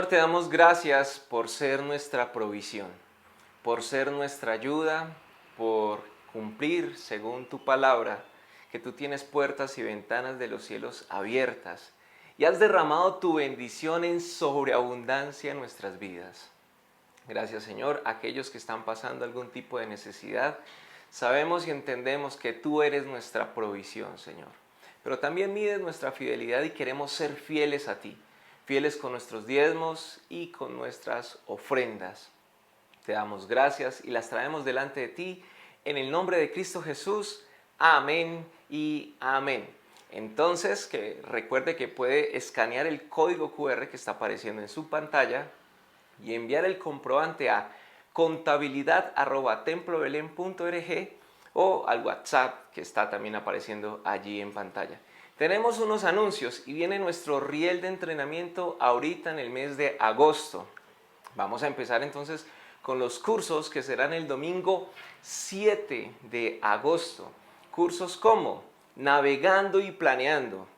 Señor, te damos gracias por ser nuestra provisión, por ser nuestra ayuda, por cumplir según tu palabra, que tú tienes puertas y ventanas de los cielos abiertas y has derramado tu bendición en sobreabundancia en nuestras vidas. Gracias, Señor, a aquellos que están pasando algún tipo de necesidad. Sabemos y entendemos que tú eres nuestra provisión, Señor. Pero también mides nuestra fidelidad y queremos ser fieles a ti, fieles con nuestros diezmos y con nuestras ofrendas. Te damos gracias y las traemos delante de ti en el nombre de Cristo Jesús. Amén y amén. Entonces, que recuerde que puede escanear el código QR que está apareciendo en su pantalla y enviar el comprobante a contabilidad@templobelen.org o al WhatsApp que está también apareciendo allí en pantalla. Tenemos unos anuncios y viene nuestro riel de entrenamiento ahorita en el mes de agosto. Vamos a empezar entonces con los cursos que serán el domingo 7 de agosto. Cursos como Navegando y Planeando,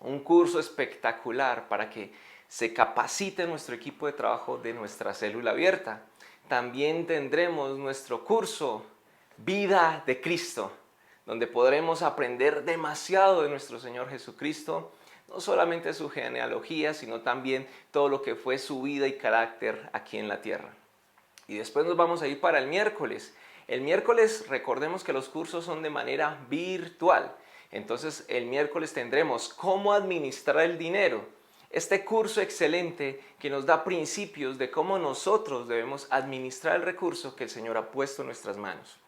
un curso espectacular para que se capacite nuestro equipo de trabajo de nuestra célula abierta. También tendremos nuestro curso Vida de Cristo, donde podremos aprender demasiado de nuestro Señor Jesucristo, no solamente su genealogía, sino también todo lo que fue su vida y carácter aquí en la tierra. Y después nos vamos a ir para el miércoles. El miércoles recordemos que los cursos son de manera virtual. Entonces el miércoles tendremos cómo administrar el dinero. Este curso excelente que nos da principios de cómo nosotros debemos administrar el recurso que el Señor ha puesto en nuestras manos.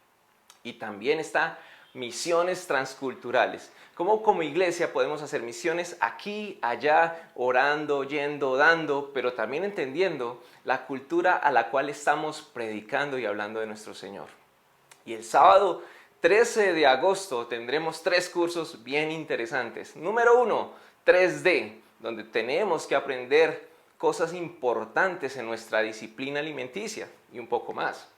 Y también está misiones transculturales. Cómo como iglesia podemos hacer misiones aquí, allá, orando, yendo, dando, pero también entendiendo la cultura a la cual estamos predicando y hablando de nuestro Señor. Y el sábado 13 de agosto tendremos 3 cursos bien interesantes. Número 1, 3D, donde tenemos que aprender cosas importantes en nuestra disciplina alimenticia y un poco más.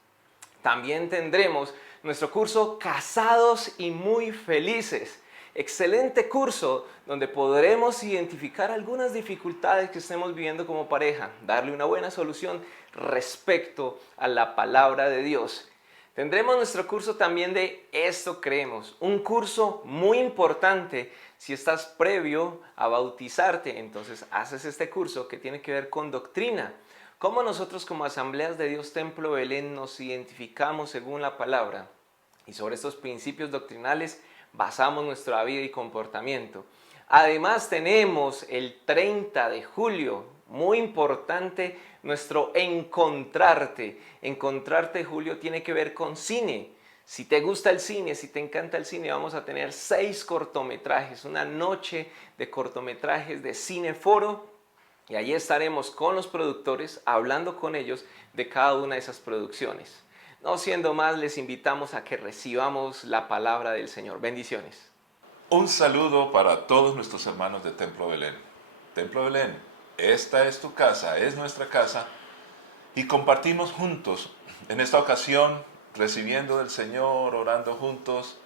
También tendremos nuestro curso Casados y Muy Felices. Excelente curso donde podremos identificar algunas dificultades que estemos viviendo como pareja, darle una buena solución respecto a la palabra de Dios. Tendremos nuestro curso también de Esto Creemos, un curso muy importante si estás previo a bautizarte, entonces haces este curso que tiene que ver con doctrina. Cómo nosotros como Asambleas de Dios Templo Belén nos identificamos según la palabra y sobre estos principios doctrinales basamos nuestra vida y comportamiento. Además tenemos el 30 de julio, muy importante, nuestro Encontrarte. Encontrarte, Julio, tiene que ver con cine. Si te gusta el cine, si te encanta el cine, vamos a tener 6 cortometrajes, una noche de cortometrajes de Cineforo. Y allí estaremos con los productores, hablando con ellos de cada una de esas producciones. No siendo más, les invitamos a que recibamos la palabra del Señor. Bendiciones. Un saludo para todos nuestros hermanos de Templo Belén. Templo Belén, esta es tu casa, es nuestra casa, y compartimos juntos, en esta ocasión, recibiendo del Señor, orando juntos,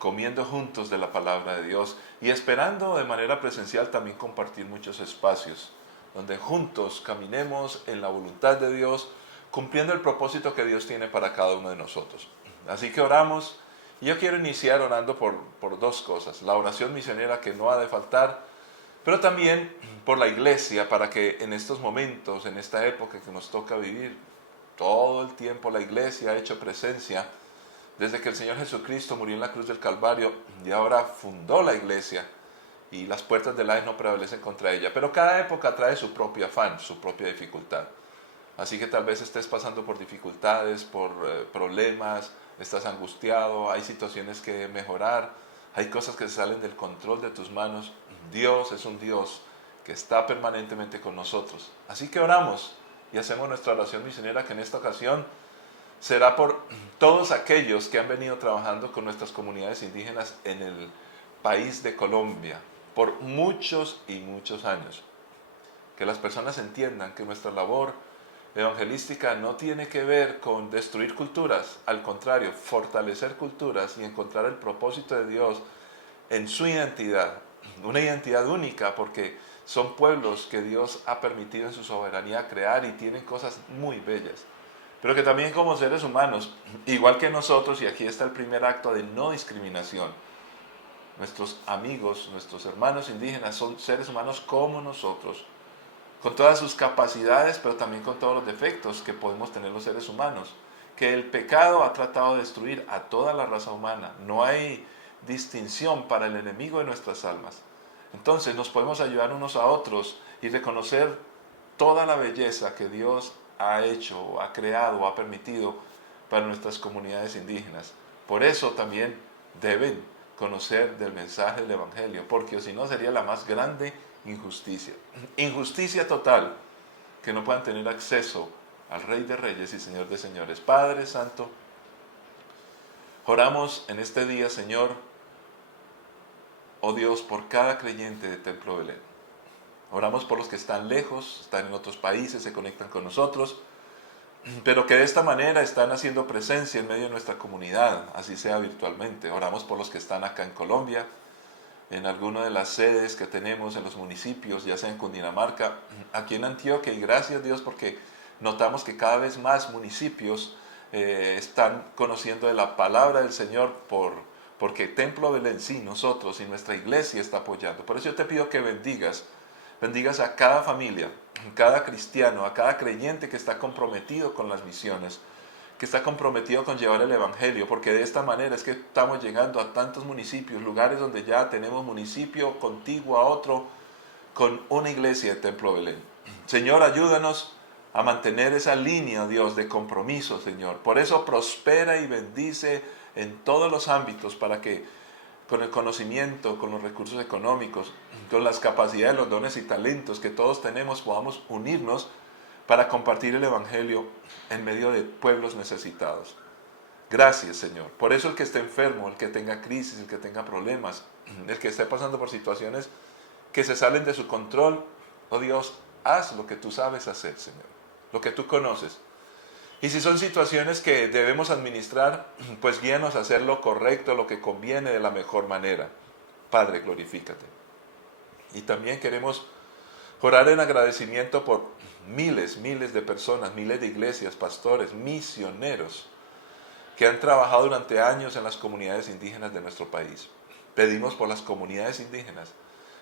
comiendo juntos de la palabra de Dios y esperando de manera presencial también compartir muchos espacios donde juntos caminemos en la voluntad de Dios, cumpliendo el propósito que Dios tiene para cada uno de nosotros. Así que oramos. Y yo quiero iniciar orando por 2 cosas. La oración misionera que no ha de faltar, pero también por la iglesia, para que en estos momentos, en esta época que nos toca vivir, todo el tiempo la iglesia ha hecho presencia, desde que el Señor Jesucristo murió en la cruz del Calvario y ahora fundó la iglesia, y las puertas del Hades no prevalecen contra ella. Pero cada época trae su propio afán, su propia dificultad. Así que tal vez estés pasando por dificultades, por problemas, estás angustiado, hay situaciones que mejorar, hay cosas que se salen del control de tus manos. Dios es un Dios que está permanentemente con nosotros. Así que oramos y hacemos nuestra oración misionera, que en esta ocasión será por todos aquellos que han venido trabajando con nuestras comunidades indígenas en el país de Colombia por muchos y muchos años. Que las personas entiendan que nuestra labor evangelística no tiene que ver con destruir culturas, al contrario, fortalecer culturas y encontrar el propósito de Dios en su identidad, una identidad única, porque son pueblos que Dios ha permitido en su soberanía crear y tienen cosas muy bellas. Pero que también como seres humanos, igual que nosotros, y aquí está el primer acto de no discriminación, nuestros amigos, nuestros hermanos indígenas son seres humanos como nosotros, con todas sus capacidades, pero también con todos los defectos que podemos tener los seres humanos. Que el pecado ha tratado de destruir a toda la raza humana. No hay distinción para el enemigo de nuestras almas. Entonces nos podemos ayudar unos a otros y reconocer toda la belleza que Dios ha hecho, ha creado, ha permitido para nuestras comunidades indígenas. Por eso también deben conocer del mensaje del Evangelio, porque si no sería la más grande injusticia. Injusticia total, que no puedan tener acceso al Rey de Reyes y Señor de Señores. Padre Santo, oramos en este día, Señor, oh Dios, por cada creyente de Templo Belén. Oramos por los que están lejos, están en otros países, se conectan con nosotros, pero que de esta manera están haciendo presencia en medio de nuestra comunidad, así sea virtualmente. Oramos por los que están acá en Colombia, en alguna de las sedes que tenemos en los municipios, ya sea en Cundinamarca, aquí en Antioquia, y gracias a Dios porque notamos que cada vez más municipios están conociendo de la palabra del Señor porque Templo Belén, sí, nosotros y nuestra iglesia está apoyando. Por eso yo te pido que bendigas a cada familia, a cada cristiano, a cada creyente que está comprometido con las misiones, que está comprometido con llevar el Evangelio, porque de esta manera es que estamos llegando a tantos municipios, lugares donde ya tenemos municipio contiguo a otro, con una iglesia de Templo Belén. Señor, ayúdanos a mantener esa línea, Dios, de compromiso, Señor. Por eso prospera y bendice en todos los ámbitos para que con el conocimiento, con los recursos económicos, con las capacidades, los dones y talentos que todos tenemos, podamos unirnos para compartir el Evangelio en medio de pueblos necesitados. Gracias, Señor. Por eso el que esté enfermo, el que tenga crisis, el que tenga problemas, el que esté pasando por situaciones que se salen de su control, oh Dios, haz lo que tú sabes hacer, Señor, lo que tú conoces. Y si son situaciones que debemos administrar, pues guíanos a hacer lo correcto, lo que conviene de la mejor manera. Padre, glorifícate. Y también queremos orar en agradecimiento por miles de personas, miles de iglesias, pastores, misioneros, que han trabajado durante años en las comunidades indígenas de nuestro país. Pedimos por las comunidades indígenas.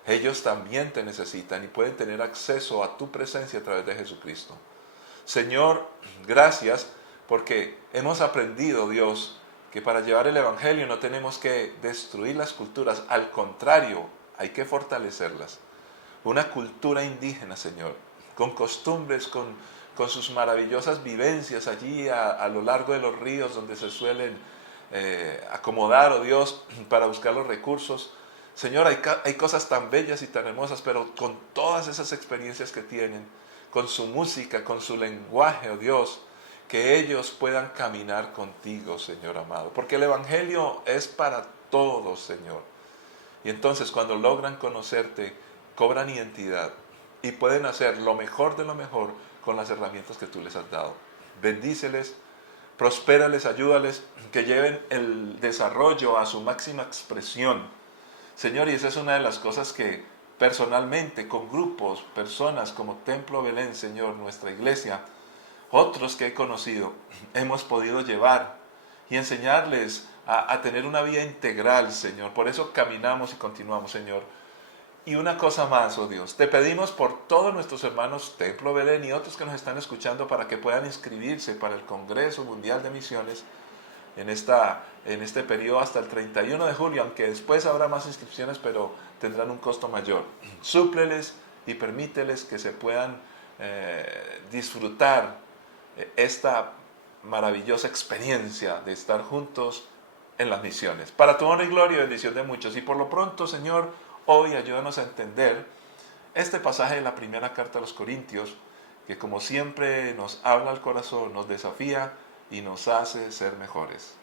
Ellos también te necesitan y pueden tener acceso a tu presencia a través de Jesucristo. Señor, gracias porque hemos aprendido, Dios, que para llevar el Evangelio no tenemos que destruir las culturas, al contrario, hay que fortalecerlas. Una cultura indígena, Señor, con costumbres, con sus maravillosas vivencias allí a lo largo de los ríos donde se suelen acomodar, oh Dios, para buscar los recursos. Señor, hay cosas tan bellas y tan hermosas, pero con todas esas experiencias que tienen, con su música, con su lenguaje, oh Dios, que ellos puedan caminar contigo, Señor amado. Porque el Evangelio es para todos, Señor. Y entonces cuando logran conocerte, cobran identidad y pueden hacer lo mejor de lo mejor con las herramientas que tú les has dado. Bendíceles, prospérales, ayúdales, que lleven el desarrollo a su máxima expresión. Señor, y esa es una de las cosas que personalmente, con grupos, personas como Templo Belén, Señor, nuestra iglesia, otros que he conocido, hemos podido llevar y enseñarles a tener una vida integral, Señor. Por eso caminamos y continuamos, Señor. Y una cosa más, oh Dios, te pedimos por todos nuestros hermanos Templo Belén y otros que nos están escuchando para que puedan inscribirse para el Congreso Mundial de Misiones en este periodo hasta el 31 de julio, aunque después habrá más inscripciones, pero tendrán un costo mayor. Súpleles y permíteles que se puedan disfrutar esta maravillosa experiencia de estar juntos en las misiones. Para tu honra y gloria y bendición de muchos. Y por lo pronto, Señor, hoy ayúdanos a entender este pasaje de la primera carta a los Corintios, que como siempre nos habla al corazón, nos desafía y nos hace ser mejores.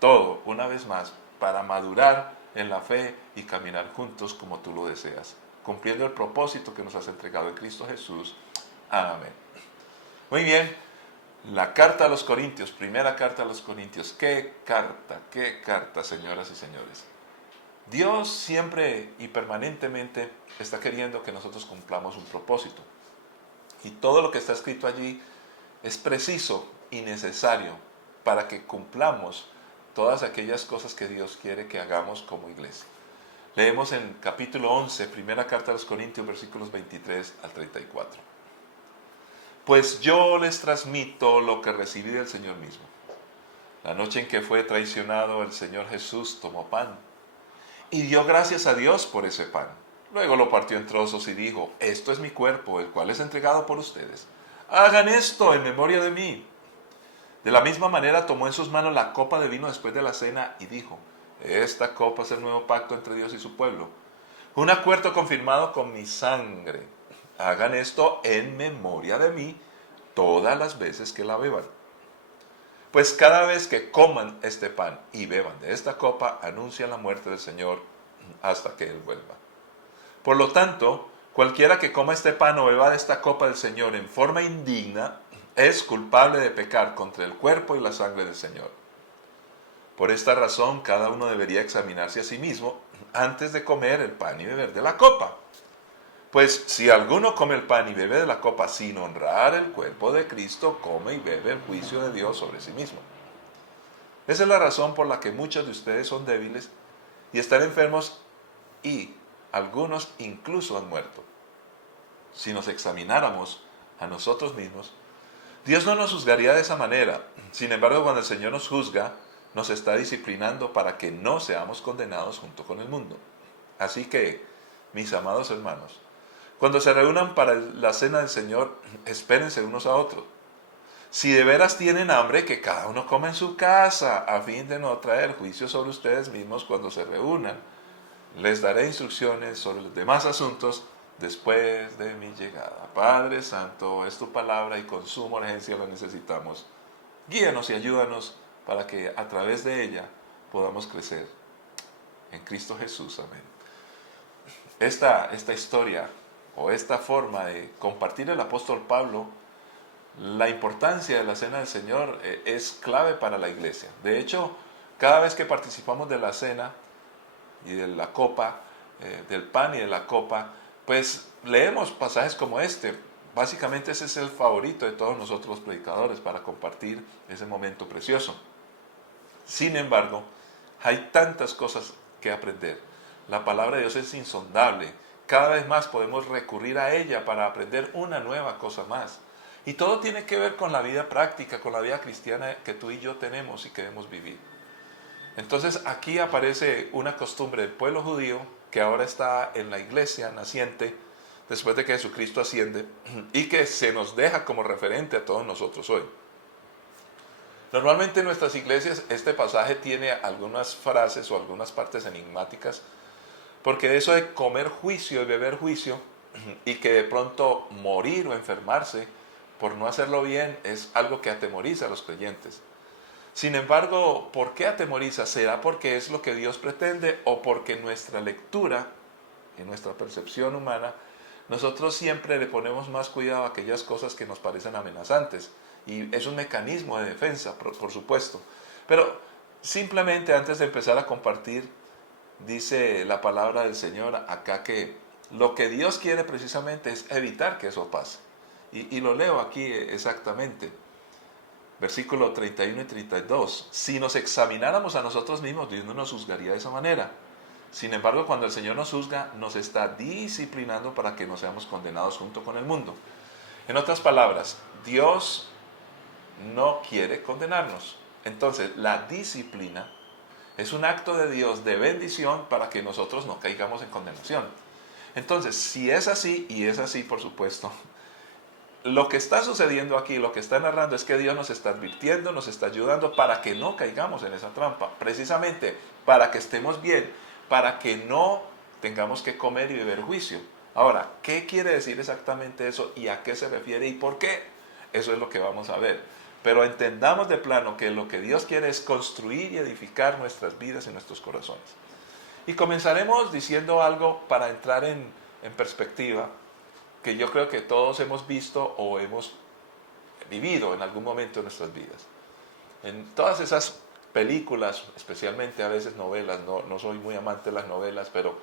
Todo, una vez más, para madurar en la fe y caminar juntos como tú lo deseas, cumpliendo el propósito que nos has entregado en Cristo Jesús. Amén. Muy bien, la carta a los Corintios, primera carta a los Corintios. Qué carta, señoras y señores. Dios siempre y permanentemente está queriendo que nosotros cumplamos un propósito. Y todo lo que está escrito allí es preciso y necesario para que cumplamos todas aquellas cosas que Dios quiere que hagamos como iglesia. Leemos en capítulo 11, primera carta a los Corintios, versículos 23 al 34. Pues yo les transmito lo que recibí del Señor mismo. La noche en que fue traicionado, el Señor Jesús tomó pan y dio gracias a Dios por ese pan. Luego lo partió en trozos y dijo: esto es mi cuerpo, el cual es entregado por ustedes. Hagan esto en memoria de mí. De la misma manera tomó en sus manos la copa de vino después de la cena y dijo: esta copa es el nuevo pacto entre Dios y su pueblo, un acuerdo confirmado con mi sangre. Hagan esto en memoria de mí todas las veces que la beban. Pues cada vez que coman este pan y beban de esta copa, anuncian la muerte del Señor hasta que Él vuelva. Por lo tanto, cualquiera que coma este pan o beba de esta copa del Señor en forma indigna, es culpable de pecar contra el cuerpo y la sangre del Señor. Por esta razón, cada uno debería examinarse a sí mismo antes de comer el pan y beber de la copa. Pues si alguno come el pan y bebe de la copa sin honrar el cuerpo de Cristo, come y bebe el juicio de Dios sobre sí mismo. Esa es la razón por la que muchos de ustedes son débiles y están enfermos y algunos incluso han muerto. Si nos examináramos a nosotros mismos, Dios no nos juzgaría de esa manera. Sin embargo, cuando el Señor nos juzga, nos está disciplinando para que no seamos condenados junto con el mundo. Así que, mis amados hermanos, cuando se reúnan para la cena del Señor, espérense unos a otros. Si de veras tienen hambre, que cada uno coma en su casa, a fin de no traer juicio sobre ustedes mismos cuando se reúnan. Les daré instrucciones sobre los demás asuntos después de mi llegada. Padre Santo, es tu palabra y con suma urgencia la necesitamos. Guíanos y ayúdanos para que a través de ella podamos crecer. En Cristo Jesús, amén. Esta historia o esta forma de compartir el apóstol Pablo la importancia de la cena del Señor es clave para la iglesia. De hecho, cada vez que participamos de la cena y de la copa, del pan y de la copa, pues leemos pasajes como este. Básicamente ese es el favorito de todos nosotros los predicadores para compartir ese momento precioso. Sin embargo, hay tantas cosas que aprender. La palabra de Dios es insondable. Cada vez más podemos recurrir a ella para aprender una nueva cosa más. Y todo tiene que ver con la vida práctica, con la vida cristiana que tú y yo tenemos y queremos vivir. Entonces aquí aparece una costumbre del pueblo judío que ahora está en la iglesia naciente después de que Jesucristo asciende y que se nos deja como referente a todos nosotros hoy. Normalmente en nuestras iglesias este pasaje tiene algunas frases o algunas partes enigmáticas, porque eso de comer juicio y beber juicio y que de pronto morir o enfermarse por no hacerlo bien es algo que atemoriza a los creyentes. Sin embargo, ¿por qué atemoriza? ¿Será porque es lo que Dios pretende o porque en nuestra lectura, en nuestra percepción humana, nosotros siempre le ponemos más cuidado a aquellas cosas que nos parecen amenazantes? Y es un mecanismo de defensa, por supuesto. Pero simplemente antes de empezar a compartir, dice la palabra del Señor acá que lo que Dios quiere precisamente es evitar que eso pase. Y lo leo aquí exactamente. Versículo 31 y 32. Si nos examináramos a nosotros mismos, Dios no nos juzgaría de esa manera. Sin embargo, cuando el Señor nos juzga, nos está disciplinando para que no seamos condenados junto con el mundo. En otras palabras, Dios no quiere condenarnos. Entonces, la disciplina es un acto de Dios de bendición para que nosotros no caigamos en condenación. Entonces, si es así, y es así por supuesto, lo que está sucediendo aquí, lo que está narrando es que Dios nos está advirtiendo, nos está ayudando para que no caigamos en esa trampa, precisamente para que estemos bien, para que no tengamos que comer y beber juicio. Ahora, ¿qué quiere decir exactamente eso y a qué se refiere y por qué? Eso es lo que vamos a ver. Pero entendamos de plano que lo que Dios quiere es construir y edificar nuestras vidas y nuestros corazones. Y comenzaremos diciendo algo para entrar en perspectiva, que yo creo que todos hemos visto o hemos vivido en algún momento de nuestras vidas. En todas esas películas, especialmente a veces novelas, no soy muy amante de las novelas, pero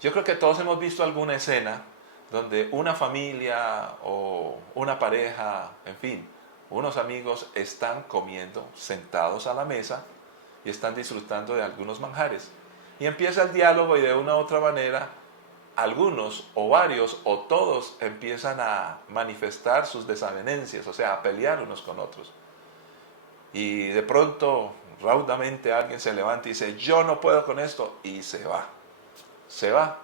yo creo que todos hemos visto alguna escena donde una familia o una pareja, en fin, unos amigos están comiendo sentados a la mesa y están disfrutando de algunos manjares. Y empieza el diálogo y de una u otra manera algunos o varios o todos empiezan a manifestar sus desavenencias, o sea, a pelear unos con otros. Y de pronto, raudamente alguien se levanta y dice, yo no puedo con esto, y se va. Se va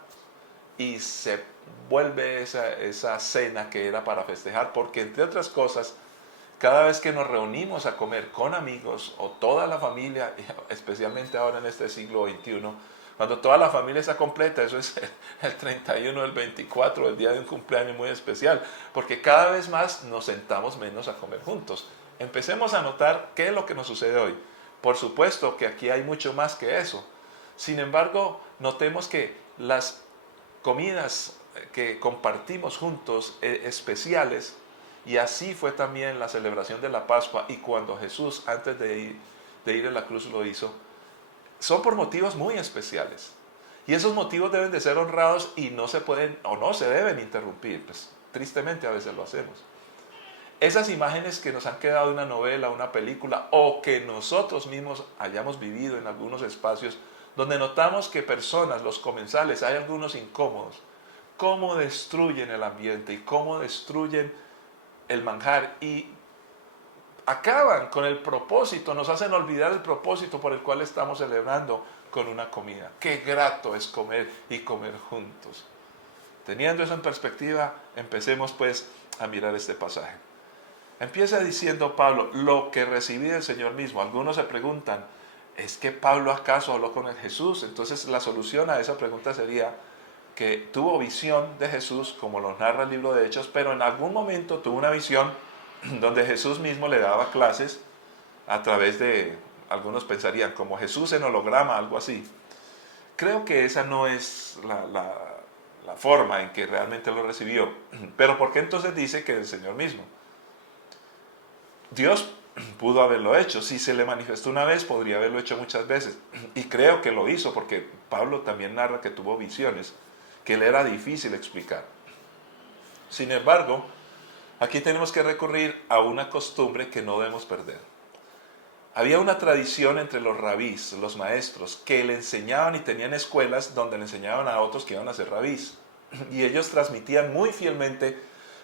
y se vuelve esa cena que era para festejar, porque entre otras cosas, cada vez que nos reunimos a comer con amigos o toda la familia, especialmente ahora en este siglo XXI, cuando toda la familia está completa, eso es el 31, el 24, el día de un cumpleaños muy especial, porque cada vez más nos sentamos menos a comer juntos. Empecemos a notar qué es lo que nos sucede hoy. Por supuesto que aquí hay mucho más que eso. Sin embargo, notemos que las comidas que compartimos juntos, especiales, y así fue también la celebración de la Pascua, y cuando Jesús antes de ir a la cruz lo hizo, son por motivos muy especiales. Y esos motivos deben de ser honrados y no se pueden o no se deben interrumpir. Pues tristemente a veces lo hacemos. Esas imágenes que nos han quedado de una novela, una película, o que nosotros mismos hayamos vivido en algunos espacios donde notamos que personas, los comensales, hay algunos incómodos, cómo destruyen el ambiente y cómo destruyen el manjar y acaban con el propósito, nos hacen olvidar el propósito por el cual estamos celebrando con una comida. Qué grato es comer y comer juntos. Teniendo eso en perspectiva, empecemos pues a mirar este pasaje. Empieza diciendo Pablo, lo que recibí del Señor mismo. Algunos se preguntan, ¿es que Pablo acaso habló con el Jesús? Entonces la solución a esa pregunta sería que tuvo visión de Jesús, como lo narra el libro de Hechos, pero en algún momento tuvo una visión donde Jesús mismo le daba clases a través de, algunos pensarían, como Jesús en holograma, algo así. Creo que esa no es la forma en que realmente lo recibió. Pero ¿por qué entonces dice que el Señor mismo? Dios pudo haberlo hecho. Si se le manifestó una vez, podría haberlo hecho muchas veces. Y creo que lo hizo, porque Pablo también narra que tuvo visiones que le era difícil explicar. Sin embargo, aquí tenemos que recurrir a una costumbre que no debemos perder. Había una tradición entre los rabís, los maestros, que le enseñaban y tenían escuelas donde le enseñaban a otros que iban a ser rabís. Y ellos transmitían muy fielmente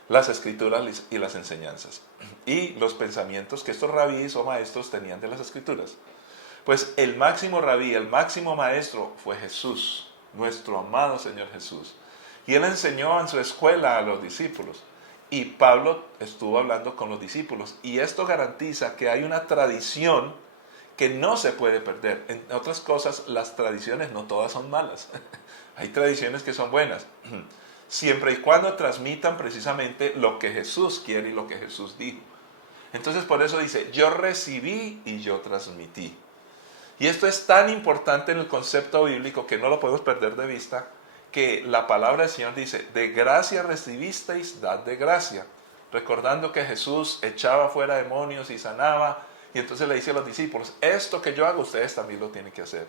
las escrituras y las enseñanzas. Y los pensamientos que estos rabís o maestros tenían de las escrituras. Pues el máximo rabí, el máximo maestro fue Jesús, nuestro amado Señor Jesús. Y Él enseñó en su escuela a los discípulos. Y Pablo estuvo hablando con los discípulos. Y esto garantiza que hay una tradición que no se puede perder. En otras cosas, las tradiciones no todas son malas. Hay tradiciones que son buenas. Siempre y cuando transmitan precisamente lo que Jesús quiere y lo que Jesús dijo. Entonces por eso dice, yo recibí y yo transmití. Y esto es tan importante en el concepto bíblico que no lo podemos perder de vista, que la palabra del Señor dice, de gracia recibisteis, dad de gracia. Recordando que Jesús echaba fuera demonios y sanaba, y entonces le dice a los discípulos, esto que yo hago, ustedes también lo tienen que hacer.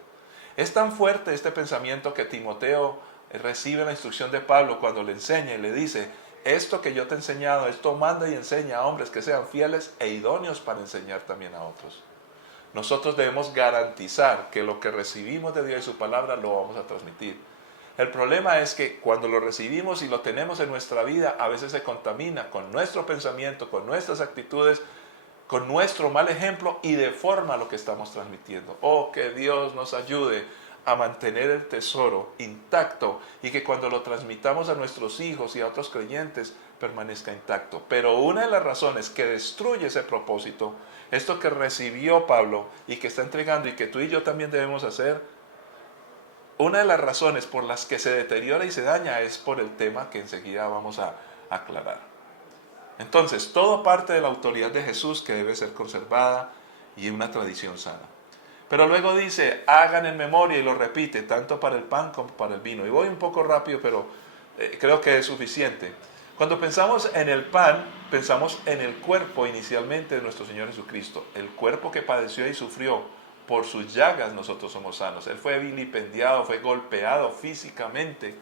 Es tan fuerte este pensamiento que Timoteo recibe la instrucción de Pablo cuando le enseña y le dice, esto que yo te he enseñado, esto manda y enseña a hombres que sean fieles e idóneos para enseñar también a otros. Nosotros debemos garantizar que lo que recibimos de Dios y su palabra lo vamos a transmitir. El problema es que cuando lo recibimos y lo tenemos en nuestra vida, a veces se contamina con nuestro pensamiento, con nuestras actitudes, con nuestro mal ejemplo y deforma lo que estamos transmitiendo. Oh, que Dios nos ayude a mantener el tesoro intacto y que cuando lo transmitamos a nuestros hijos y a otros creyentes permanezca intacto. Pero una de las razones que destruye ese propósito, esto que recibió Pablo y que está entregando y que tú y yo también debemos hacer, una de las razones por las que se deteriora y se daña es por el tema que enseguida vamos a aclarar. Entonces, todo parte de la autoridad de Jesús que debe ser conservada y una tradición sana. Pero luego dice, hagan en memoria, y lo repite, tanto para el pan como para el vino. Y voy un poco rápido, pero creo que es suficiente. Cuando pensamos en el pan, pensamos en el cuerpo inicialmente de nuestro Señor Jesucristo. El cuerpo que padeció y sufrió por sus llagas nosotros somos sanos. Él fue vilipendiado, fue golpeado físicamente,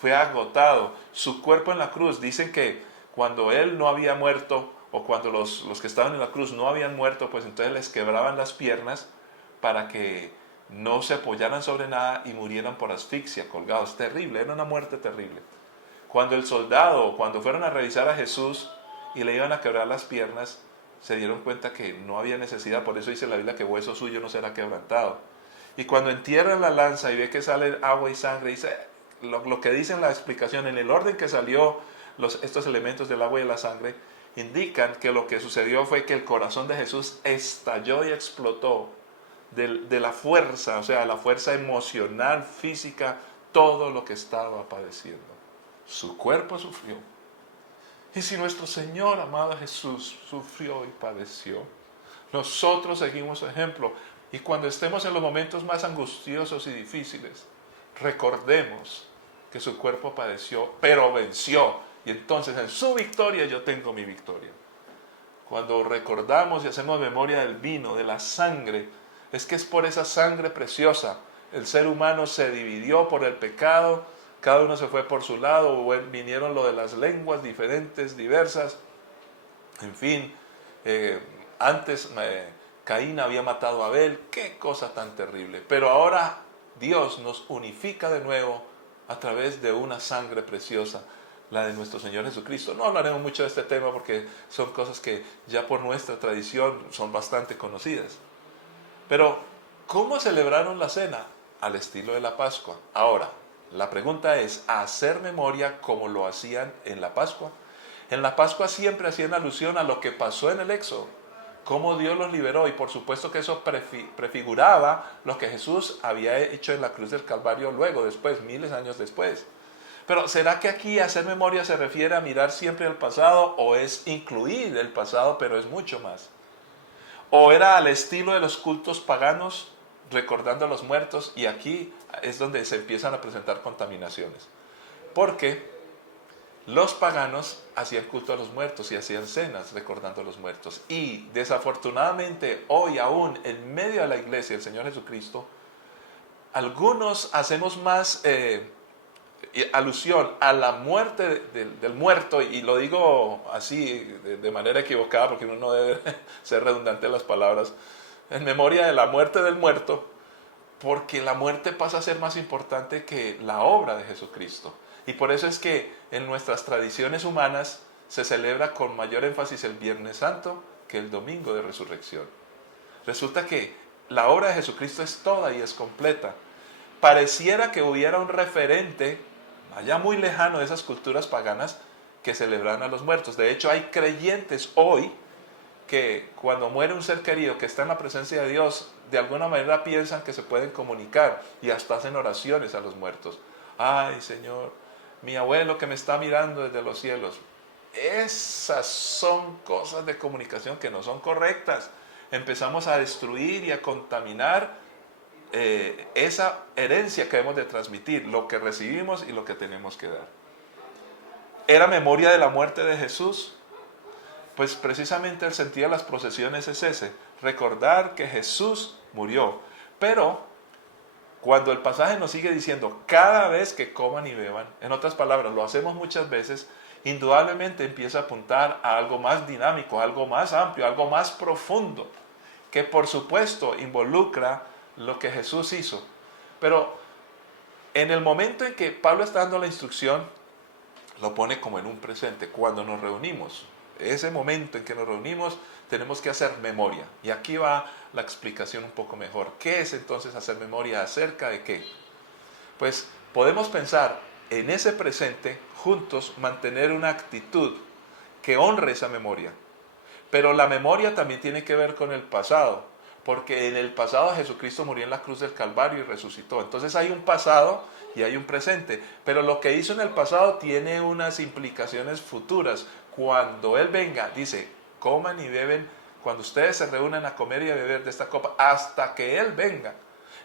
fue agotado. Su cuerpo en la cruz, dicen que cuando Él no había muerto, o cuando los que estaban en la cruz no habían muerto, pues entonces les quebraban las piernas para que no se apoyaran sobre nada y murieran por asfixia, colgados. Terrible, era una muerte terrible. Cuando el soldado, cuando fueron a revisar a Jesús y le iban a quebrar las piernas, se dieron cuenta que no había necesidad. Por eso dice la Biblia que hueso suyo no será quebrantado. Y cuando entierran la lanza y ve que sale agua y sangre, dice, lo que dice en la explicación, en el orden que salió estos elementos del agua y de la sangre, indican que lo que sucedió fue que el corazón de Jesús estalló y explotó de la fuerza, o sea, la fuerza emocional, física, todo lo que estaba padeciendo. Su cuerpo sufrió. Y si nuestro Señor amado Jesús sufrió y padeció, nosotros seguimos su ejemplo. Y cuando estemos en los momentos más angustiosos y difíciles, recordemos que su cuerpo padeció, pero venció. Y entonces en su victoria yo tengo mi victoria. Cuando recordamos y hacemos memoria del vino, de la sangre, es que es por esa sangre preciosa. El ser humano se dividió por el pecado, cada uno se fue por su lado, vinieron lo de las lenguas diferentes, diversas. En fin, antes Caín había matado a Abel, qué cosa tan terrible. Pero ahora Dios nos unifica de nuevo a través de una sangre preciosa, la de nuestro Señor Jesucristo. No hablaremos mucho de este tema porque son cosas que ya por nuestra tradición son bastante conocidas. Pero, ¿cómo celebraron la cena? Al estilo de la Pascua. Ahora, la pregunta es, ¿hacer memoria como lo hacían en la Pascua? En la Pascua siempre hacían alusión a lo que pasó en el Éxodo, cómo Dios los liberó, y por supuesto que eso prefiguraba lo que Jesús había hecho en la cruz del Calvario luego, después, miles de años después. Pero ¿será que aquí hacer memoria se refiere a mirar siempre al pasado o es incluir el pasado, pero es mucho más? ¿O era al estilo de los cultos paganos, recordando a los muertos? Y aquí es donde se empiezan a presentar contaminaciones. Porque los paganos hacían culto a los muertos y hacían cenas recordando a los muertos. Y desafortunadamente hoy aún en medio de la iglesia del Señor Jesucristo, algunos hacemos más alusión a la muerte del muerto, y lo digo así de manera equivocada porque uno no debe ser redundante en las palabras, en memoria de la muerte del muerto, porque la muerte pasa a ser más importante que la obra de Jesucristo. Y por eso es que en nuestras tradiciones humanas se celebra con mayor énfasis el Viernes Santo que el Domingo de Resurrección. Resulta que la obra de Jesucristo es toda y es completa. Pareciera que hubiera un referente allá muy lejano de esas culturas paganas que celebran a los muertos. De hecho, hay creyentes hoy que cuando muere un ser querido que está en la presencia de Dios, de alguna manera piensan que se pueden comunicar y hasta hacen oraciones a los muertos. Ay, Señor, mi abuelo que me está mirando desde los cielos. Esas son cosas de comunicación que no son correctas. Empezamos a destruir y a contaminar esa herencia que debemos de transmitir, lo que recibimos y lo que tenemos que dar. ¿Era memoria de la muerte de Jesús? Pues precisamente el sentido de las procesiones es ese, recordar que Jesús murió. Pero cuando el pasaje nos sigue diciendo cada vez que coman y beban, en otras palabras, lo hacemos muchas veces, indudablemente empieza a apuntar a algo más dinámico, algo más amplio, algo más profundo, que por supuesto involucra lo que Jesús hizo. Pero en el momento en que Pablo está dando la instrucción, lo pone como en un presente, cuando nos reunimos. Ese momento en que nos reunimos, tenemos que hacer memoria. Y aquí va la explicación un poco mejor. ¿Qué es entonces hacer memoria? ¿Acerca de qué? Pues podemos pensar en ese presente, juntos, mantener una actitud que honre esa memoria. Pero la memoria también tiene que ver con el pasado, porque en el pasado Jesucristo murió en la cruz del Calvario y resucitó. Entonces hay un pasado y hay un presente, pero lo que hizo en el pasado tiene unas implicaciones futuras. Cuando Él venga, dice, coman y beben, cuando ustedes se reúnan a comer y a beber de esta copa, hasta que Él venga.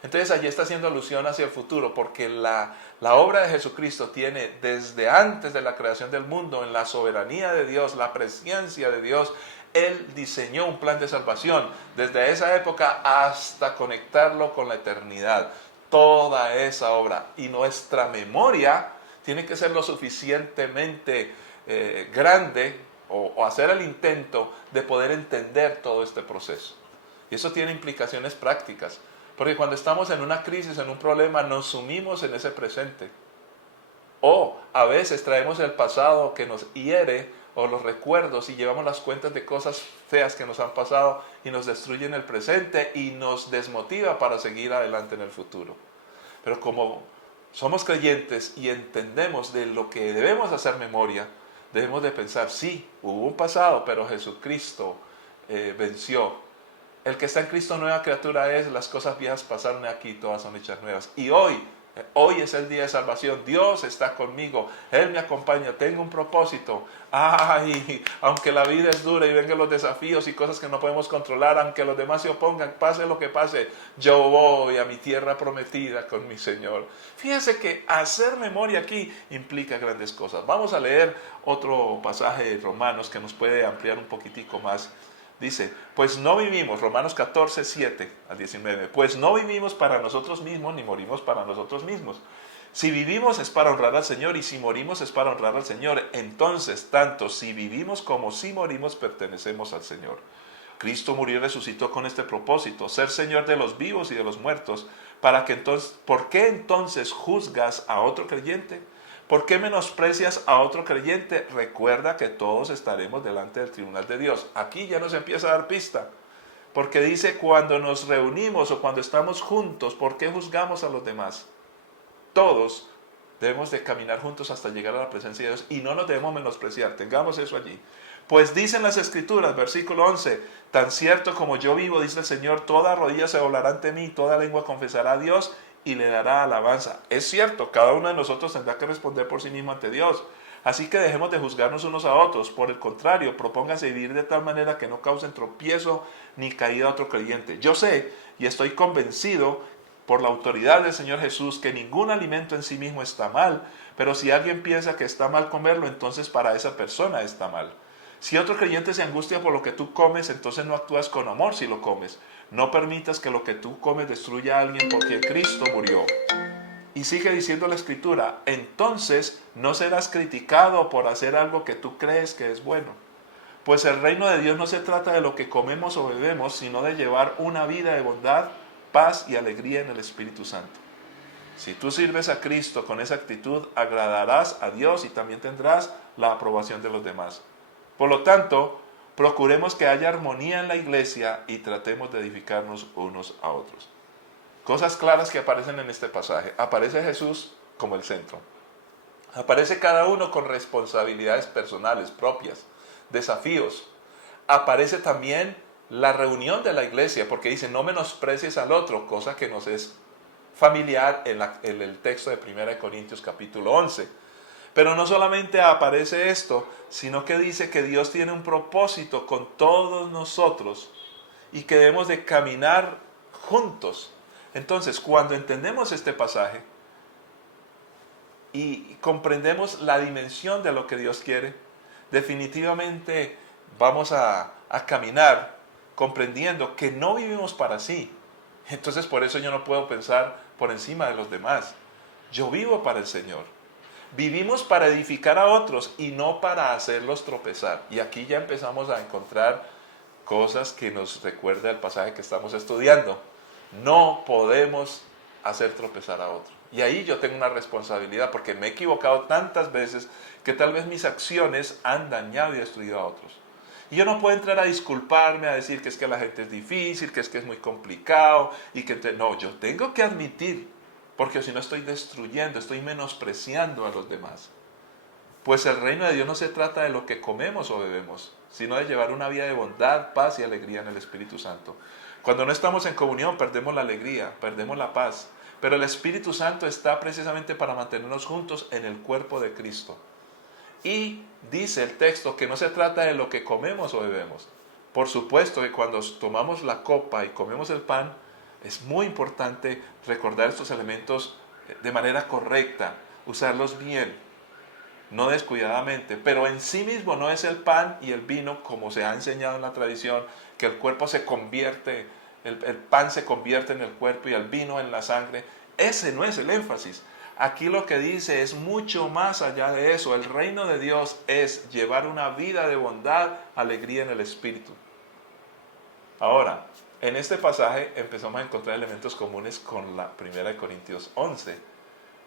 Entonces allí está haciendo alusión hacia el futuro, porque la obra de Jesucristo tiene desde antes de la creación del mundo, en la soberanía de Dios, la presencia de Dios, Él diseñó un plan de salvación desde esa época hasta conectarlo con la eternidad. Toda esa obra. Y nuestra memoria tiene que ser lo suficientemente grande o hacer el intento de poder entender todo este proceso. Y eso tiene implicaciones prácticas. Porque cuando estamos en una crisis, en un problema, nos sumimos en ese presente. O a veces traemos el pasado que nos hiere o los recuerdos y llevamos las cuentas de cosas feas que nos han pasado y nos destruyen el presente y nos desmotiva para seguir adelante en el futuro. Pero como somos creyentes y entendemos de lo que debemos hacer memoria, debemos de pensar, sí, hubo un pasado, pero Jesucristo venció. El que está en Cristo nueva criatura es, las cosas viejas pasaron aquí, todas son hechas nuevas. Y hoy es el día de salvación, Dios está conmigo, Él me acompaña, tengo un propósito. Ay, aunque la vida es dura y vengan los desafíos y cosas que no podemos controlar, aunque los demás se opongan, pase lo que pase, yo voy a mi tierra prometida con mi Señor. Fíjense que hacer memoria aquí implica grandes cosas. Vamos a leer otro pasaje de Romanos que nos puede ampliar un poquitico más. Dice, pues no vivimos, Romanos 14, 7 al 19, pues no vivimos para nosotros mismos, ni morimos para nosotros mismos. Si vivimos es para honrar al Señor, y si morimos es para honrar al Señor. Entonces, tanto si vivimos como si morimos, pertenecemos al Señor. Cristo murió y resucitó con este propósito, ser Señor de los vivos y de los muertos, para que entonces, ¿por qué entonces juzgas a otro creyente? ¿Por qué menosprecias a otro creyente? Recuerda que todos estaremos delante del tribunal de Dios. Aquí ya nos empieza a dar pista, porque dice cuando nos reunimos o cuando estamos juntos, ¿por qué juzgamos a los demás? Todos debemos de caminar juntos hasta llegar a la presencia de Dios y no nos debemos menospreciar, tengamos eso allí. Pues dicen las Escrituras, versículo 11, tan cierto como yo vivo, dice el Señor, toda rodilla se doblará ante mí, toda lengua confesará a Dios y le dará alabanza. Es cierto, cada uno de nosotros tendrá que responder por sí mismo ante Dios. Así que dejemos de juzgarnos unos a otros. Por el contrario, propónganse vivir de tal manera que no causen tropiezo ni caída a otro creyente. Yo sé y estoy convencido por la autoridad del Señor Jesús que ningún alimento en sí mismo está mal, pero si alguien piensa que está mal comerlo, entonces para esa persona está mal. Si otro creyente se angustia por lo que tú comes, entonces no actúas con amor si lo comes. No permitas que lo que tú comes destruya a alguien porque Cristo murió. Y sigue diciendo la Escritura, entonces no serás criticado por hacer algo que tú crees que es bueno. Pues el reino de Dios no se trata de lo que comemos o bebemos, sino de llevar una vida de bondad, paz y alegría en el Espíritu Santo. Si tú sirves a Cristo con esa actitud, agradarás a Dios y también tendrás la aprobación de los demás. Por lo tanto, procuremos que haya armonía en la iglesia y tratemos de edificarnos unos a otros. Cosas claras que aparecen en este pasaje. Aparece Jesús como el centro. Aparece cada uno con responsabilidades personales propias, desafíos. Aparece también la reunión de la iglesia, porque dice, no menosprecies al otro, cosa que nos es familiar en el texto de 1 Corintios capítulo 11. Pero no solamente aparece esto, sino que dice que Dios tiene un propósito con todos nosotros y que debemos de caminar juntos. Entonces, cuando entendemos este pasaje y comprendemos la dimensión de lo que Dios quiere, definitivamente vamos a caminar comprendiendo que no vivimos para sí. Entonces, por eso yo no puedo pensar por encima de los demás. Yo vivo para el Señor. Vivimos para edificar a otros y no para hacerlos tropezar. Y aquí ya empezamos a encontrar cosas que nos recuerda el pasaje que estamos estudiando. No podemos hacer tropezar a otro. Y ahí yo tengo una responsabilidad porque me he equivocado tantas veces que tal vez mis acciones han dañado y destruido a otros. Y yo no puedo entrar a disculparme, a decir que es que la gente es difícil, que es muy complicado. No, yo tengo que admitir, porque si no estoy destruyendo, estoy menospreciando a los demás. Pues el reino de Dios no se trata de lo que comemos o bebemos, sino de llevar una vida de bondad, paz y alegría en el Espíritu Santo. Cuando no estamos en comunión, perdemos la alegría, perdemos la paz. Pero el Espíritu Santo está precisamente para mantenernos juntos en el cuerpo de Cristo. Y dice el texto que no se trata de lo que comemos o bebemos. Por supuesto que cuando tomamos la copa y comemos el pan, es muy importante recordar estos elementos de manera correcta, usarlos bien. no descuidadamente, pero en sí mismo no es el pan y el vino como se ha enseñado en la tradición, que el cuerpo se convierte, el pan se convierte en el cuerpo y el vino en la sangre. Ese no es el énfasis. Aquí lo que dice es mucho más allá de eso. El reino de Dios es llevar una vida de bondad, alegría en el Espíritu. Ahora, en este pasaje empezamos a encontrar elementos comunes con la 1 Corintios 11.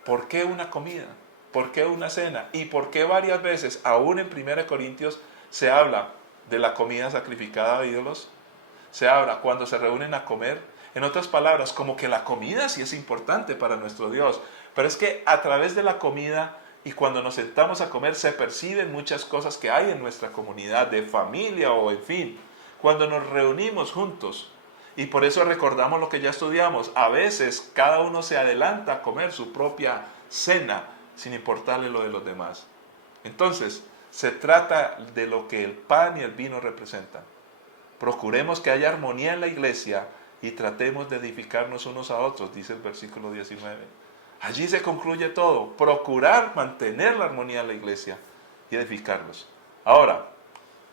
¿Por qué una comida? ¿Por qué una cena? ¿Y por qué varias veces, aún en 1 Corintios, se habla de la comida sacrificada a ídolos? Se habla cuando se reúnen a comer. En otras palabras, como que la comida sí es importante para nuestro Dios. Pero es que a través de la comida y cuando nos sentamos a comer se perciben muchas cosas que hay en nuestra comunidad, de familia o en fin. Cuando nos reunimos juntos, y por eso recordamos lo que ya estudiamos, a veces cada uno se adelanta a comer su propia cena sin importarle lo de los demás. Entonces, se trata de lo que el pan y el vino representan. Procuremos que haya armonía en la iglesia y tratemos de edificarnos unos a otros, dice el versículo 19. Allí se concluye todo, procurar mantener la armonía en la iglesia y edificarnos. Ahora,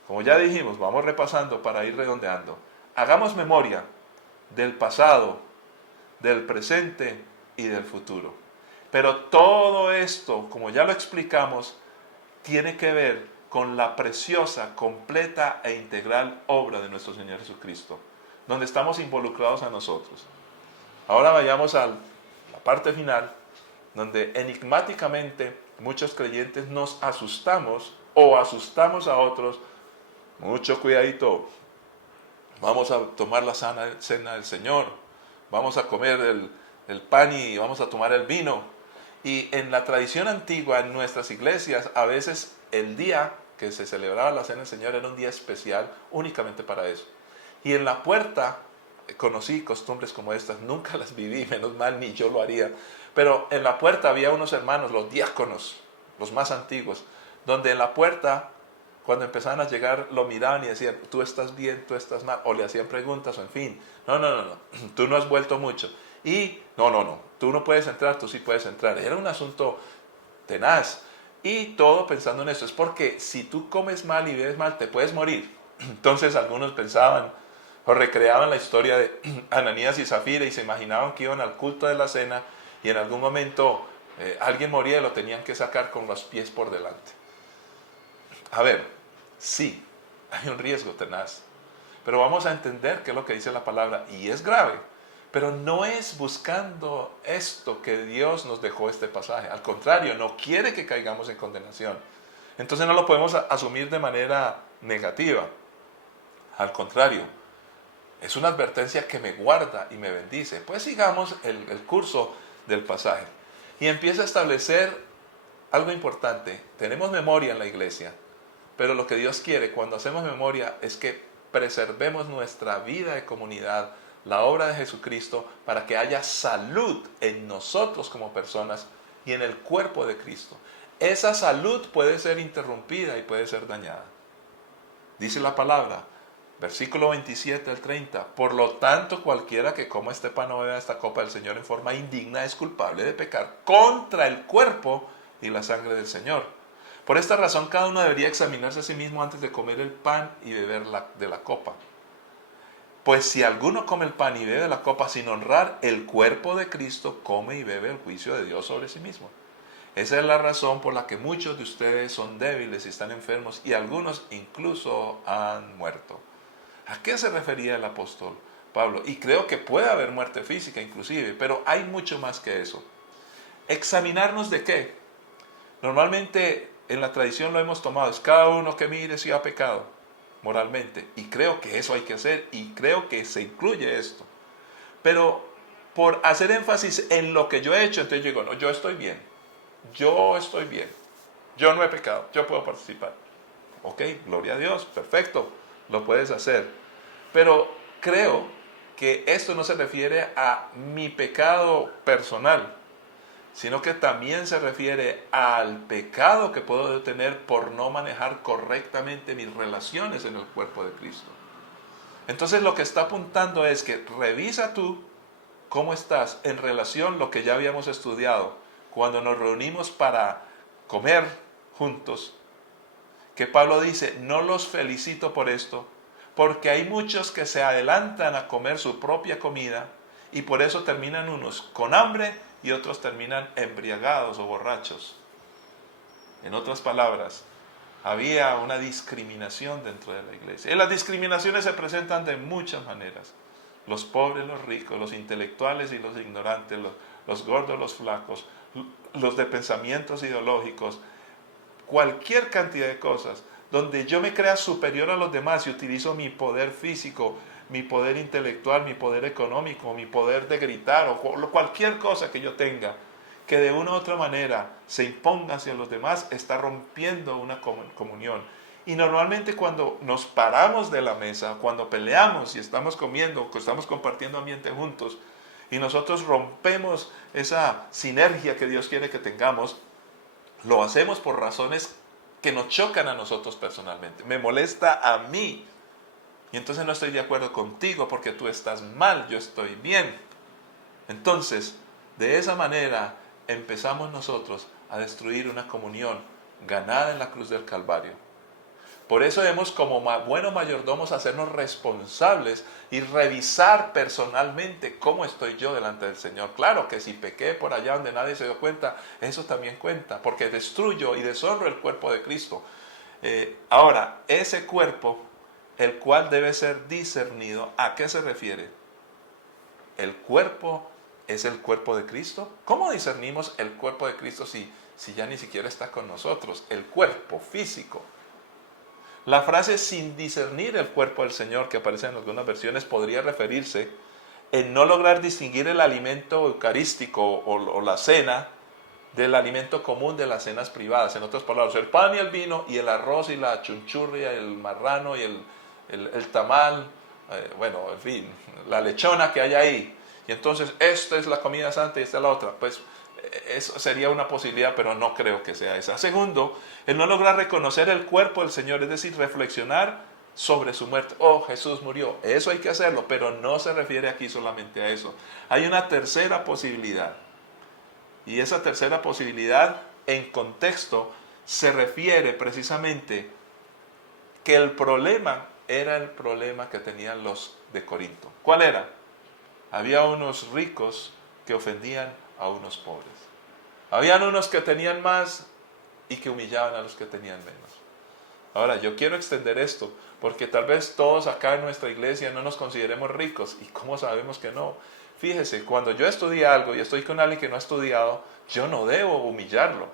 como ya dijimos, vamos repasando para ir redondeando. Hagamos memoria del pasado, del presente y del futuro. Pero todo esto, como ya lo explicamos, tiene que ver con la preciosa, completa e integral obra de nuestro Señor Jesucristo, donde estamos involucrados a nosotros. Ahora vayamos a la parte final, donde enigmáticamente muchos creyentes nos asustamos o asustamos a otros. Mucho cuidadito, vamos a tomar la cena del Señor, vamos a comer el pan y vamos a tomar el vino. Y en la tradición antigua, en nuestras iglesias, a veces el día que se celebraba la cena del Señor era un día especial únicamente para eso. Y en la puerta conocí costumbres como estas, nunca las viví, menos mal, ni yo lo haría. Pero en la puerta había unos hermanos, los diáconos, los más antiguos, donde en la puerta, cuando empezaban a llegar, lo miraban y decían, tú estás bien, tú estás mal, o le hacían preguntas, o en fin, no, tú no has vuelto mucho. Y no, tú no puedes entrar, tú sí puedes entrar. Era un asunto tenaz. Y todo pensando en eso, es porque si tú comes mal y bebes mal, te puedes morir. Entonces algunos pensaban o recreaban la historia de Ananías y Zafira y se imaginaban que iban al culto de la cena y en algún momento alguien moría y lo tenían que sacar con los pies por delante. A ver, sí, hay un riesgo tenaz, pero vamos a entender qué es lo que dice la palabra y es grave. Pero no es buscando esto que Dios nos dejó este pasaje. Al contrario, no quiere que caigamos en condenación. Entonces no lo podemos asumir de manera negativa. Al contrario, es una advertencia que me guarda y me bendice. Pues sigamos el curso del pasaje. Y empieza a establecer algo importante. Tenemos memoria en la iglesia, pero lo que Dios quiere cuando hacemos memoria es que preservemos nuestra vida de comunidad, la obra de Jesucristo, para que haya salud en nosotros como personas y en el cuerpo de Cristo. Esa salud puede ser interrumpida y puede ser dañada. Dice la palabra, versículo 27 al 30, por lo tanto cualquiera que coma este pan o beba esta copa del Señor en forma indigna es culpable de pecar contra el cuerpo y la sangre del Señor. Por esta razón cada uno debería examinarse a sí mismo antes de comer el pan y beber de la copa. Pues si alguno come el pan y bebe la copa sin honrar el cuerpo de Cristo, come y bebe el juicio de Dios sobre sí mismo. Esa es la razón por la que muchos de ustedes son débiles y están enfermos y algunos incluso han muerto. ¿A qué se refería el apóstol Pablo? Y creo que puede haber muerte física inclusive, pero hay mucho más que eso. ¿Examinarnos de qué? Normalmente en la tradición lo hemos tomado, es cada uno que mire si ha pecado moralmente. Y creo que eso hay que hacer y creo que se incluye esto. Pero por hacer énfasis en lo que yo he hecho, entonces digo, no, yo estoy bien, yo no he pecado, yo puedo participar. Ok, gloria a Dios, perfecto, lo puedes hacer. Pero creo que esto no se refiere a mi pecado personal, sino que también se refiere al pecado que puedo tener por no manejar correctamente mis relaciones en el cuerpo de Cristo. Entonces lo que está apuntando es que revisa tú cómo estás en relación a lo que ya habíamos estudiado cuando nos reunimos para comer juntos, que Pablo dice, no los felicito por esto, porque hay muchos que se adelantan a comer su propia comida y por eso terminan unos con hambre y otros terminan embriagados o borrachos. En otras palabras, había una discriminación dentro de la iglesia. Y las discriminaciones se presentan de muchas maneras. Los pobres, los ricos, los intelectuales y los ignorantes, los gordos, los flacos, los de pensamientos ideológicos, cualquier cantidad de cosas, donde yo me crea superior a los demás y utilizo mi poder físico, mi poder intelectual, mi poder económico, mi poder de gritar o cualquier cosa que yo tenga, que de una u otra manera se imponga hacia los demás, está rompiendo una comunión. Y normalmente cuando nos paramos de la mesa, cuando peleamos y estamos comiendo, estamos compartiendo ambiente juntos, y nosotros rompemos esa sinergia que Dios quiere que tengamos, lo hacemos por razones que nos chocan a nosotros personalmente. Me molesta a mí. Y entonces no estoy de acuerdo contigo porque tú estás mal, yo estoy bien. Entonces, de esa manera empezamos nosotros a destruir una comunión ganada en la cruz del Calvario. Por eso debemos como buenos mayordomos hacernos responsables y revisar personalmente cómo estoy yo delante del Señor. Claro que si pequé por allá donde nadie se dio cuenta, eso también cuenta, porque destruyo y deshonro el cuerpo de Cristo. Ahora, ese cuerpo, el cual debe ser discernido, ¿a qué se refiere? ¿El cuerpo es el cuerpo de Cristo? ¿Cómo discernimos el cuerpo de Cristo si ya ni siquiera está con nosotros? El cuerpo físico. La frase sin discernir el cuerpo del Señor, que aparece en algunas versiones, podría referirse en no lograr distinguir el alimento eucarístico o la cena del alimento común de las cenas privadas. En otras palabras, el pan y el vino y el arroz y la chunchurria, el marrano y el tamal, bueno, en fin, la lechona que hay ahí. Y entonces, esta es la comida santa y esta es la otra. Pues eso sería una posibilidad, pero no creo que sea esa. Segundo, el no lograr reconocer el cuerpo del Señor, es decir, reflexionar sobre su muerte. Oh, Jesús murió. Eso hay que hacerlo, pero no se refiere aquí solamente a eso. Hay una tercera posibilidad. Y esa tercera posibilidad, en contexto, se refiere precisamente que el problema era el problema que tenían los de Corinto. ¿Cuál era? Había unos ricos que ofendían a unos pobres. Habían unos que tenían más y que humillaban a los que tenían menos. Ahora, yo quiero extender esto, porque tal vez todos acá en nuestra iglesia no nos consideremos ricos. ¿Y cómo sabemos que no? Fíjese, cuando yo estudié algo y estoy con alguien que no ha estudiado, yo no debo humillarlo.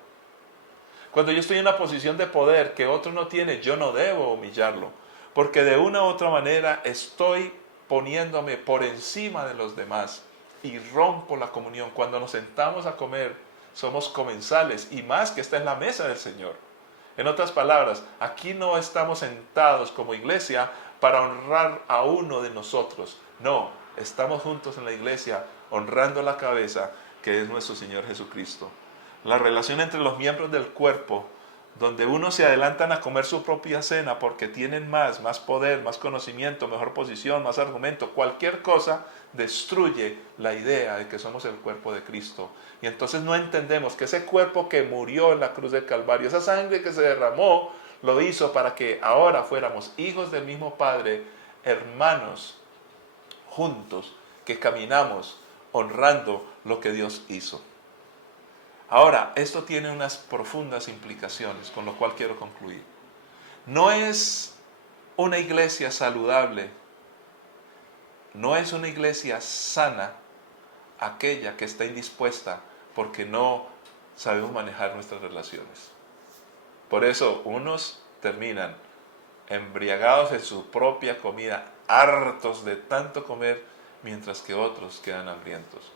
Cuando yo estoy en una posición de poder que otro no tiene, yo no debo humillarlo. Porque de una u otra manera estoy poniéndome por encima de los demás y rompo la comunión. Cuando nos sentamos a comer, somos comensales y más que está en la mesa del Señor. En otras palabras, aquí no estamos sentados como iglesia para honrar a uno de nosotros. No, estamos juntos en la iglesia honrando la cabeza que es nuestro Señor Jesucristo. La relación entre los miembros del cuerpo, donde unos se adelantan a comer su propia cena porque tienen más poder, más conocimiento, mejor posición, más argumento, cualquier cosa destruye la idea de que somos el cuerpo de Cristo. Y entonces no entendemos que ese cuerpo que murió en la cruz del Calvario, esa sangre que se derramó, lo hizo para que ahora fuéramos hijos del mismo Padre, hermanos, juntos, que caminamos honrando lo que Dios hizo. Ahora, esto tiene unas profundas implicaciones, con lo cual quiero concluir. No es una iglesia saludable, no es una iglesia sana aquella que está indispuesta porque no sabemos manejar nuestras relaciones. Por eso unos terminan embriagados en su propia comida, hartos de tanto comer, mientras que otros quedan hambrientos.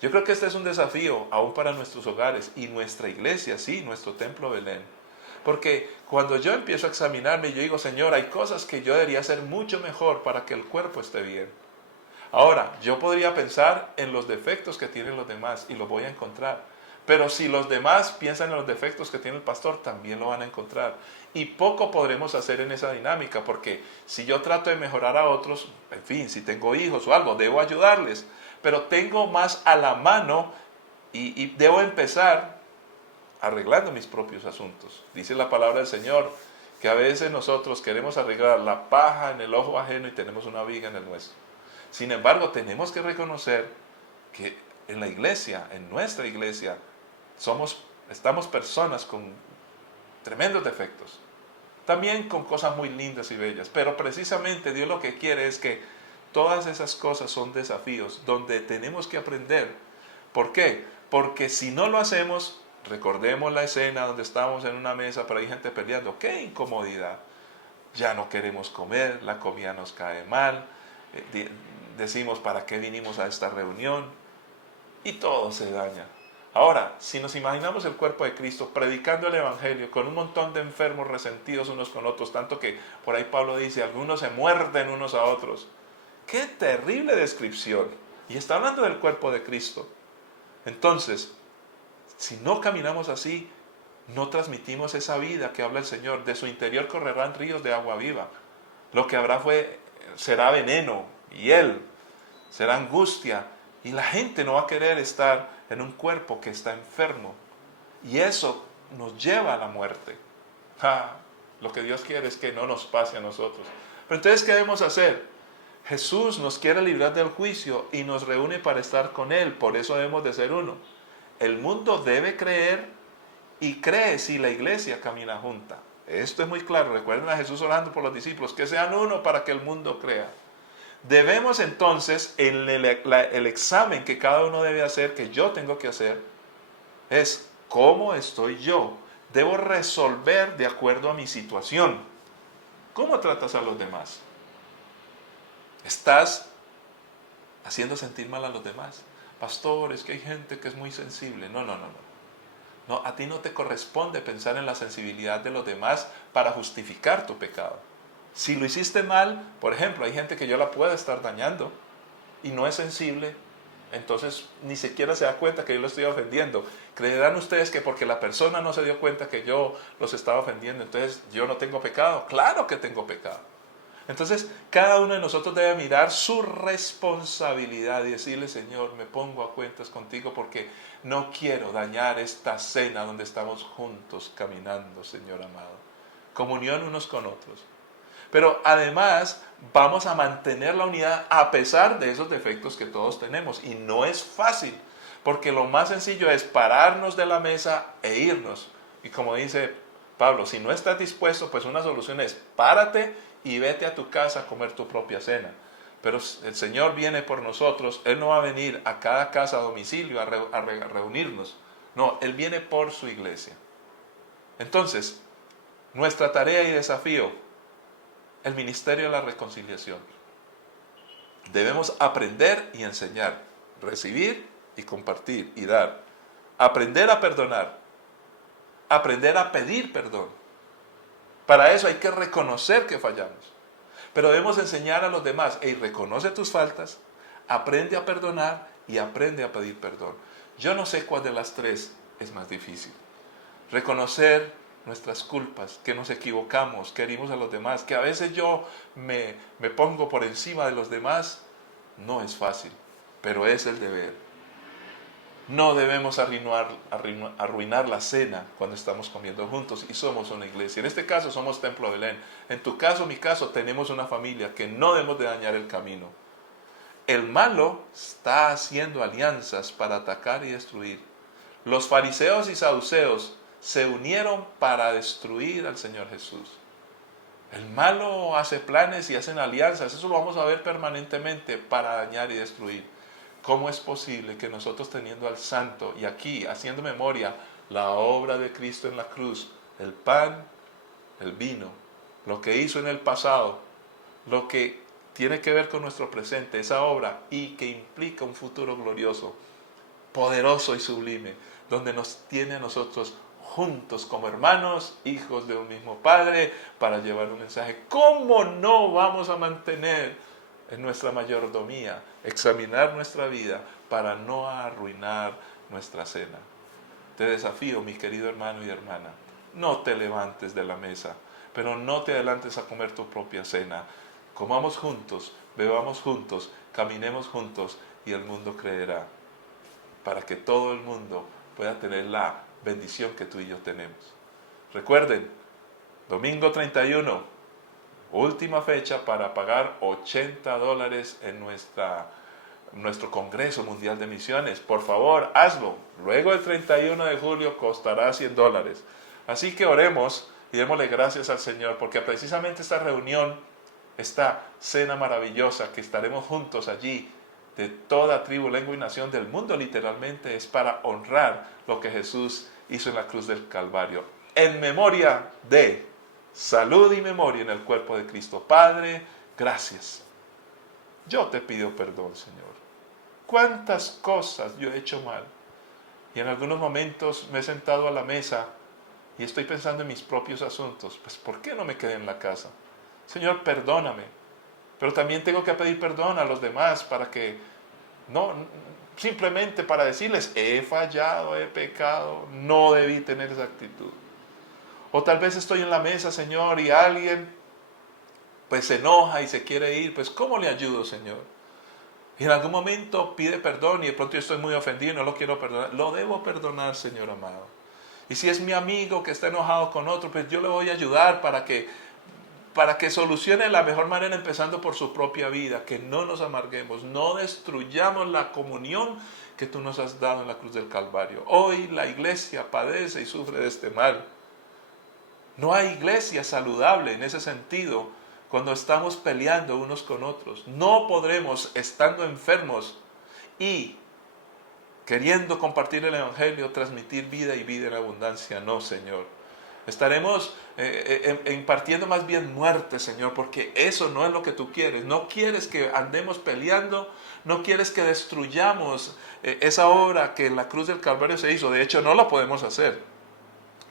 Yo creo que este es un desafío aún para nuestros hogares y nuestra iglesia, sí, nuestro templo Belén. Porque cuando yo empiezo a examinarme, yo digo, Señor, hay cosas que yo debería hacer mucho mejor para que el cuerpo esté bien. Ahora, yo podría pensar en los defectos que tienen los demás y los voy a encontrar. Pero si los demás piensan en los defectos que tiene el pastor, también lo van a encontrar. Y poco podremos hacer en esa dinámica, porque si yo trato de mejorar a otros, en fin, si tengo hijos o algo, debo ayudarles. Pero tengo más a la mano y debo empezar arreglando mis propios asuntos. Dice la palabra del Señor que a veces nosotros queremos arreglar la paja en el ojo ajeno y tenemos una viga en el nuestro. Sin embargo, tenemos que reconocer que en la iglesia, en nuestra iglesia, estamos personas con tremendos defectos. También con cosas muy lindas y bellas. Pero precisamente Dios lo que quiere es que todas esas cosas son desafíos donde tenemos que aprender. ¿Por qué? Porque si no lo hacemos, recordemos la escena donde estábamos en una mesa, pero hay gente peleando. ¡Qué incomodidad! Ya no queremos comer, la comida nos cae mal. Decimos, ¿para qué vinimos a esta reunión? Y todo se daña. Ahora, si nos imaginamos el cuerpo de Cristo predicando el Evangelio con un montón de enfermos resentidos unos con otros, tanto que por ahí Pablo dice, algunos se muerden unos a otros. ¡Qué terrible descripción! Y está hablando del cuerpo de Cristo. Entonces, si no caminamos así, no transmitimos esa vida que habla el Señor. De su interior correrán ríos de agua viva. Lo que habrá será veneno, hiel, será angustia. Y la gente no va a querer estar en un cuerpo que está enfermo. Y eso nos lleva a la muerte. Lo que Dios quiere es que no nos pase a nosotros. Pero entonces, ¿qué debemos hacer? Jesús nos quiere librar del juicio y nos reúne para estar con Él. Por eso debemos de ser uno. El mundo debe creer y cree si la iglesia camina junta. Esto es muy claro. Recuerden a Jesús orando por los discípulos, que sean uno para que el mundo crea. Debemos entonces, el examen que cada uno debe hacer, que yo tengo que hacer, es ¿cómo estoy yo? Debo resolver de acuerdo a mi situación. ¿Cómo tratas a los demás? ¿Estás haciendo sentir mal a los demás? Pastor, es que hay gente que es muy sensible. No. No, a ti no te corresponde pensar en la sensibilidad de los demás para justificar tu pecado. Si lo hiciste mal, por ejemplo, hay gente que yo la pueda estar dañando y no es sensible, entonces ni siquiera se da cuenta que yo lo estoy ofendiendo. ¿Creerán ustedes que porque la persona no se dio cuenta que yo los estaba ofendiendo, entonces yo no tengo pecado? Claro que tengo pecado. Entonces, cada uno de nosotros debe mirar su responsabilidad y decirle, Señor, me pongo a cuentas contigo porque no quiero dañar esta cena donde estamos juntos caminando, Señor amado. Comunión unos con otros. Pero además vamos a mantener la unidad a pesar de esos defectos que todos tenemos. Y no es fácil, porque lo más sencillo es pararnos de la mesa e irnos. Y como dice Pablo, si no estás dispuesto, pues una solución es párate y vete a tu casa a comer tu propia cena. Pero el Señor viene por nosotros. Él no va a venir a cada casa a domicilio a reunirnos. No, Él viene por su iglesia. Entonces, nuestra tarea y desafío, el ministerio de la reconciliación. Debemos aprender y enseñar, recibir y compartir y dar. Aprender a perdonar, aprender a pedir perdón. Para eso hay que reconocer que fallamos. Pero debemos enseñar a los demás, reconoce tus faltas, aprende a perdonar y aprende a pedir perdón. Yo no sé cuál de las tres es más difícil. Reconocer nuestras culpas, que nos equivocamos, que herimos a los demás, que a veces yo me pongo por encima de los demás, no es fácil, pero es el deber. No debemos arruinar la cena cuando estamos comiendo juntos y somos una iglesia. En este caso somos Templo Belén. En tu caso, mi caso, tenemos una familia que no debemos de dañar el camino. El malo está haciendo alianzas para atacar y destruir. Los fariseos y saduceos se unieron para destruir al Señor Jesús. El malo hace planes y hacen alianzas. Eso lo vamos a ver permanentemente para dañar y destruir. ¿Cómo es posible que nosotros teniendo al Santo y aquí haciendo memoria la obra de Cristo en la cruz, el pan, el vino, lo que hizo en el pasado, lo que tiene que ver con nuestro presente, esa obra y que implica un futuro glorioso, poderoso y sublime, donde nos tiene a nosotros juntos como hermanos, hijos de un mismo Padre, para llevar un mensaje? ¿Cómo no vamos a mantener en nuestra mayordomía, examinar nuestra vida para no arruinar nuestra cena? Te desafío, mi querido hermano y hermana, no te levantes de la mesa, pero no te adelantes a comer tu propia cena. Comamos juntos, bebamos juntos, caminemos juntos y el mundo creerá, para que todo el mundo pueda tener la bendición que tú y yo tenemos. Recuerden, domingo 31, última fecha para pagar $80 en nuestro Congreso Mundial de Misiones. Por favor, hazlo. Luego el 31 de julio costará $100. Así que oremos y démosle gracias al Señor, porque precisamente esta reunión, esta cena maravillosa que estaremos juntos allí, de toda tribu, lengua y nación del mundo literalmente, es para honrar lo que Jesús hizo en la cruz del Calvario. En memoria de salud y memoria en el cuerpo de Cristo. Padre, gracias. Yo te pido perdón, Señor. ¿Cuántas cosas yo he hecho mal? Y en algunos momentos me he sentado a la mesa y estoy pensando en mis propios asuntos. Pues, ¿por qué no me quedé en la casa? Señor, perdóname. Pero también tengo que pedir perdón a los demás para que, no, simplemente para decirles, he fallado, he pecado, no debí tener esa actitud. O tal vez estoy en la mesa, Señor, y alguien pues se enoja y se quiere ir. Pues, ¿cómo le ayudo, Señor? Y en algún momento pide perdón y de pronto yo estoy muy ofendido y no lo quiero perdonar. Lo debo perdonar, Señor amado. Y si es mi amigo que está enojado con otro, pues yo le voy a ayudar para que solucione de la mejor manera, empezando por su propia vida. Que no nos amarguemos, no destruyamos la comunión que tú nos has dado en la cruz del Calvario. Hoy la iglesia padece y sufre de este mal. No hay iglesia saludable en ese sentido cuando estamos peleando unos con otros. No podremos, estando enfermos y queriendo compartir el Evangelio, transmitir vida y vida en abundancia. No, Señor. Estaremos impartiendo más bien muerte, Señor, porque eso no es lo que tú quieres. No quieres que andemos peleando, no quieres que destruyamos esa obra que en la cruz del Calvario se hizo. De hecho, no la podemos hacer,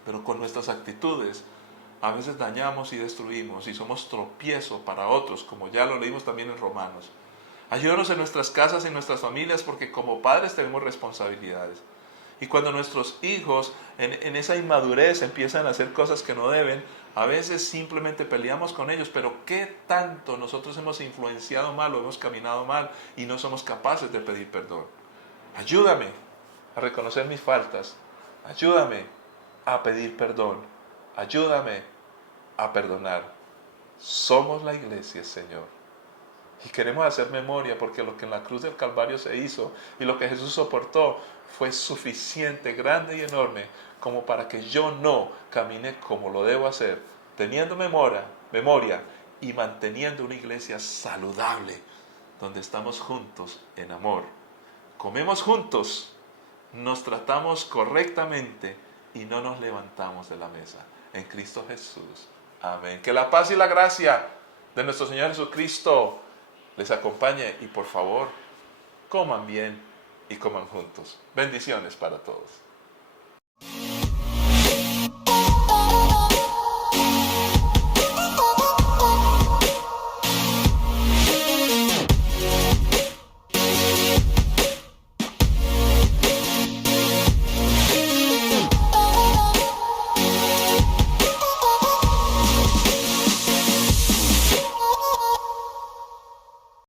pero con nuestras actitudes a veces dañamos y destruimos y somos tropiezo para otros, como ya lo leímos también en Romanos. Ayúdanos en nuestras casas y en nuestras familias, porque como padres tenemos responsabilidades. Y cuando nuestros hijos en esa inmadurez empiezan a hacer cosas que no deben, a veces simplemente peleamos con ellos, pero ¿qué tanto nosotros hemos influenciado mal o hemos caminado mal y no somos capaces de pedir perdón? Ayúdame a reconocer mis faltas, ayúdame a pedir perdón, ayúdame a perdonar. Somos la iglesia, Señor. Y queremos hacer memoria, porque lo que en la cruz del Calvario se hizo y lo que Jesús soportó fue suficiente, grande y enorme como para que yo no camine como lo debo hacer, teniendo memoria y manteniendo una iglesia saludable, donde estamos juntos en amor, comemos juntos, nos tratamos correctamente y no nos levantamos de la mesa. En Cristo Jesús. Amén. Que la paz y la gracia de nuestro Señor Jesucristo les acompañe y por favor, coman bien y coman juntos. Bendiciones para todos.